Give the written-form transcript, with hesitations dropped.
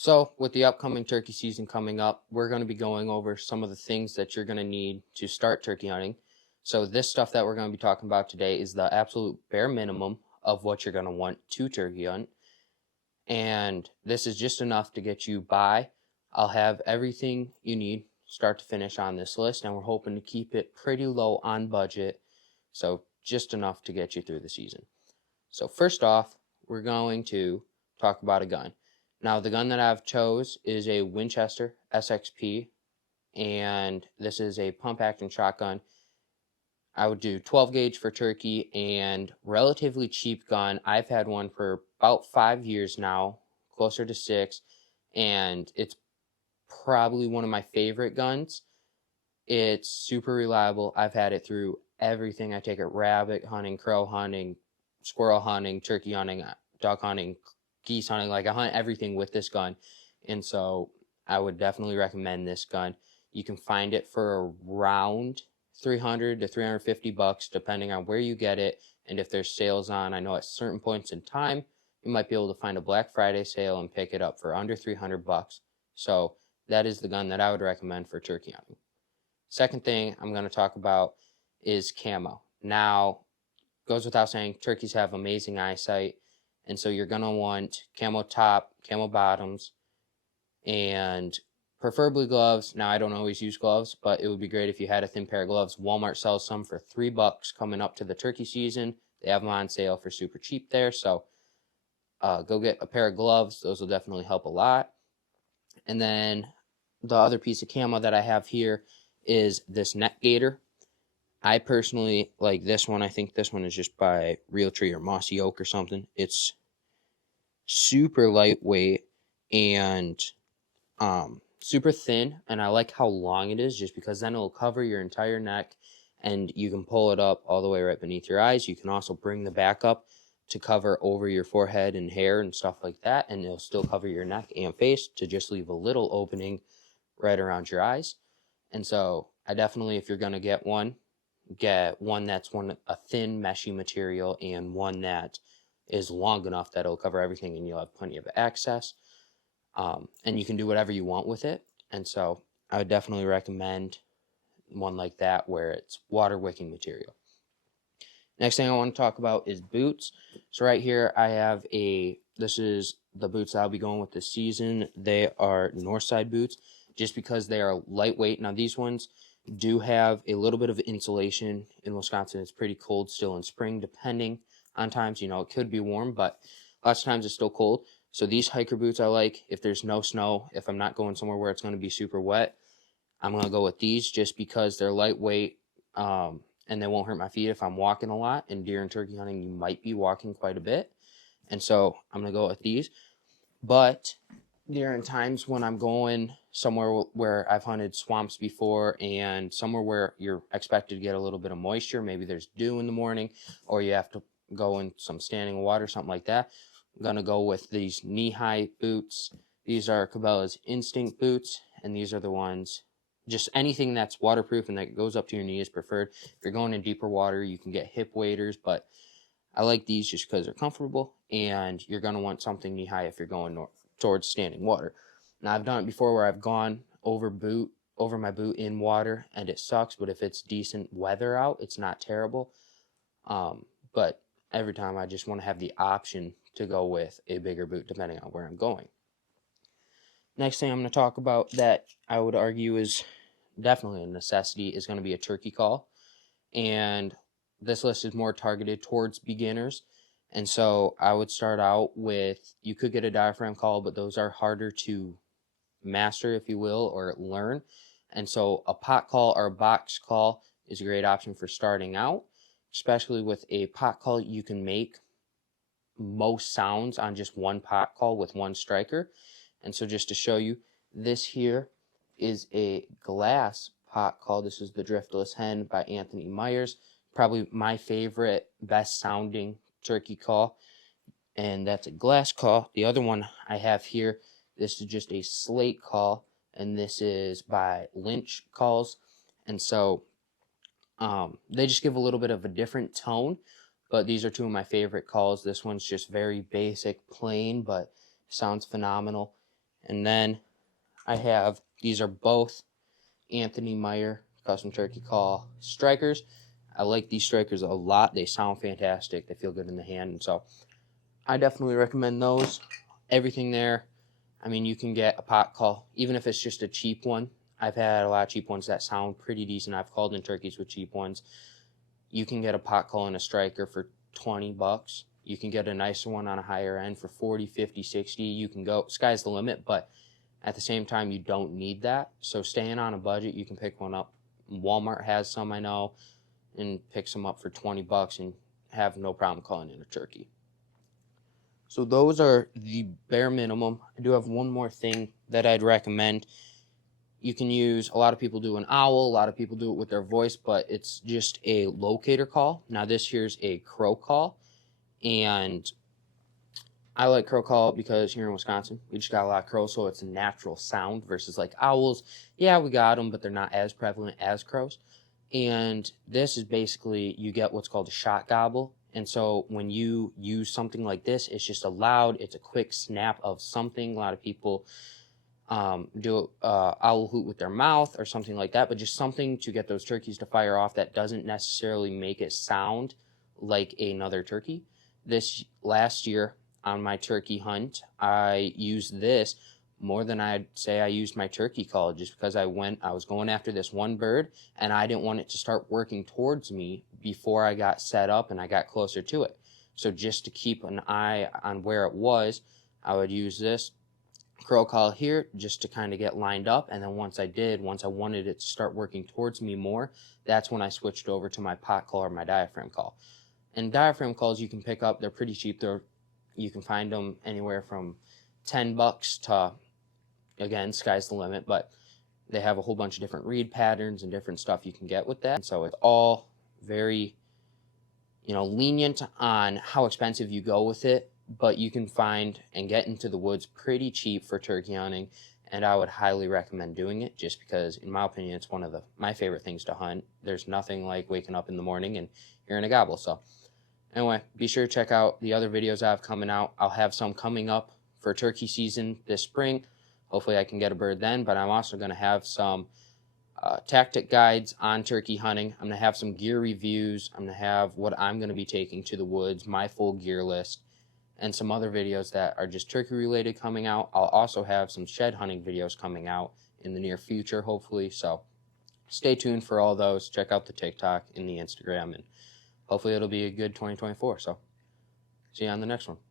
So, with the upcoming turkey season coming up, we're going to be going over some of the things that you're going to need to start turkey hunting. So, this stuff that we're going to be talking about today is the absolute bare minimum of what you're going to want to turkey hunt. And this is just enough to get you by. I'll have everything you need start to finish on this list, and we're hoping to keep it pretty low on budget. So, just enough to get you through the season. So, first off, we're going to talk about a gun. Now, the gun that I've chose is a Winchester SXP, and this is a pump action shotgun. I would do 12 gauge for turkey and relatively cheap gun. I've had one for about 5 years now, closer to 6, and it's probably one of my favorite guns. It's super reliable. I've had it through everything. I take it rabbit hunting, crow hunting, squirrel hunting, turkey hunting, duck hunting, geese hunting. Like, I hunt everything with this gun, and so I would definitely recommend this gun. You can find it for around 300 to 350 bucks depending on where you get it and if there's sales on. I know at certain points in time you might be able to find a Black Friday sale and pick it up for under 300 bucks. So that is the gun that I would recommend for turkey hunting. Second thing I'm going to talk about is camo. Now, goes without saying, turkeys have amazing eyesight, and so you're going to want camo top, camo bottoms, and preferably gloves. Now, I don't always use gloves, but it would be great if you had a thin pair of gloves. Walmart sells some for $3 coming up to the turkey season. They have them on sale for super cheap there, so go get a pair of gloves. Those will definitely help a lot. And then the other piece of camo that I have here is this neck gaiter. I personally like this one. I think this one is just by Realtree or Mossy Oak or something. It's super lightweight and super thin, and I like how long it is just because then it'll cover your entire neck and you can pull it up all the way right beneath your eyes. You can also bring the back up to cover over your forehead and hair and stuff like that, and it'll still cover your neck and face to just leave a little opening right around your eyes. And so I definitely, if you're going to get one that's a thin meshy material and one that is long enough that it'll cover everything and you'll have plenty of access. And you can do whatever you want with it. And so I would definitely recommend one like that where it's water wicking material. Next thing I want to talk about is boots. So right here I have this is the boots I'll be going with this season. They are Northside boots just because they are lightweight. Now these ones do have a little bit of insulation. In Wisconsin, it's pretty cold still in spring, depending on times. It could be warm, but lots of times it's still cold. So these hiker boots I like if there's no snow, if I'm not going somewhere where it's going to be super wet. I'm going to go with these just because they're lightweight and they won't hurt my feet if I'm walking a lot. And deer and turkey hunting, you might be walking quite a bit. And so I'm going to go with these. But there are times when I'm going somewhere where I've hunted swamps before and somewhere where you're expected to get a little bit of moisture. Maybe there's dew in the morning or you have to go in some standing water, something like that. I'm going to go with these knee-high boots. These are Cabela's Instinct boots, and these are the ones, just anything that's waterproof and that goes up to your knee is preferred. If you're going in deeper water, you can get hip waders, but I like these just because they're comfortable, and you're going to want something knee-high if you're going towards standing water. Now, I've done it before where I've gone over my boot in water, and it sucks, but if it's decent weather out, it's not terrible. But every time I just want to have the option to go with a bigger boot depending on where I'm going. Next thing I'm going to talk about that I would argue is definitely a necessity is going to be a turkey call. And this list is more targeted towards beginners. And so I would start out with, you could get a diaphragm call, but those are harder to master, if you will, or learn. And so a pot call or a box call is a great option for starting out, especially with a pot call. You can make most sounds on just one pot call with one striker. And so just to show you, this here is a glass pot call. This is the Driftless Hen by Anthony Myers. Probably my favorite, best sounding turkey call. And that's a glass call. The other one I have here, this is just a slate call. And this is by Lynch Calls. And so they just give a little bit of a different tone. But these are two of my favorite calls. This one's just very basic, plain, but sounds phenomenal. And then I have, these are both Anthony Meyer Custom Turkey Call strikers. I like these strikers a lot. They sound fantastic. They feel good in the hand. And so I definitely recommend those. Everything there. I mean, you can get a pot call, even if it's just a cheap one. I've had a lot of cheap ones that sound pretty decent. I've called in turkeys with cheap ones. You can get a pot call and a striker for $20. You can get a nicer one on a higher end for 40, 50, 60. You can go, sky's the limit, but at the same time, you don't need that. So staying on a budget, you can pick one up. Walmart has some, I know, and pick some up for $20 and have no problem calling in a turkey. So those are the bare minimum. I do have one more thing that I'd recommend. You can use, a lot of people do an owl, a lot of people do it with their voice, but it's just a locator call. Now this here's a crow call, and I like crow call because here in Wisconsin, we just got a lot of crows, so it's a natural sound versus like owls. Yeah, we got them, but they're not as prevalent as crows. And this is basically, you get what's called a shot gobble. And so when you use something like this, it's just a loud, it's a quick snap of something. A lot of people do owl hoot with their mouth or something like that, but just something to get those turkeys to fire off that doesn't necessarily make it sound like another turkey. This last year on my turkey hunt, I used this more than I'd say I used my turkey call, just because I was going after this one bird and I didn't want it to start working towards me before I got set up and I got closer to it. So just to keep an eye on where it was, I would use this crow call here just to kind of get lined up. And then once I wanted it to start working towards me more, that's when I switched over to my pot call or my diaphragm call. And diaphragm calls you can pick up, they're pretty cheap. You can find them anywhere from $10 to, again, sky's the limit, but they have a whole bunch of different reed patterns and different stuff you can get with that. And so it's all very, lenient on how expensive you go with it, but you can find and get into the woods pretty cheap for turkey hunting. And I would highly recommend doing it just because, in my opinion, it's one of my favorite things to hunt. There's nothing like waking up in the morning and hearing a gobble. So anyway, be sure to check out the other videos I have coming out. I'll have some coming up for turkey season this spring. Hopefully I can get a bird then, but I'm also going to have some tactic guides on turkey hunting. I'm going to have some gear reviews. I'm going to have what I'm going to be taking to the woods, my full gear list, and some other videos that are just turkey related coming out. I'll also have some shed hunting videos coming out in the near future, hopefully. So stay tuned for all those. Check out the TikTok and the Instagram, and hopefully it'll be a good 2024. So see you on the next one.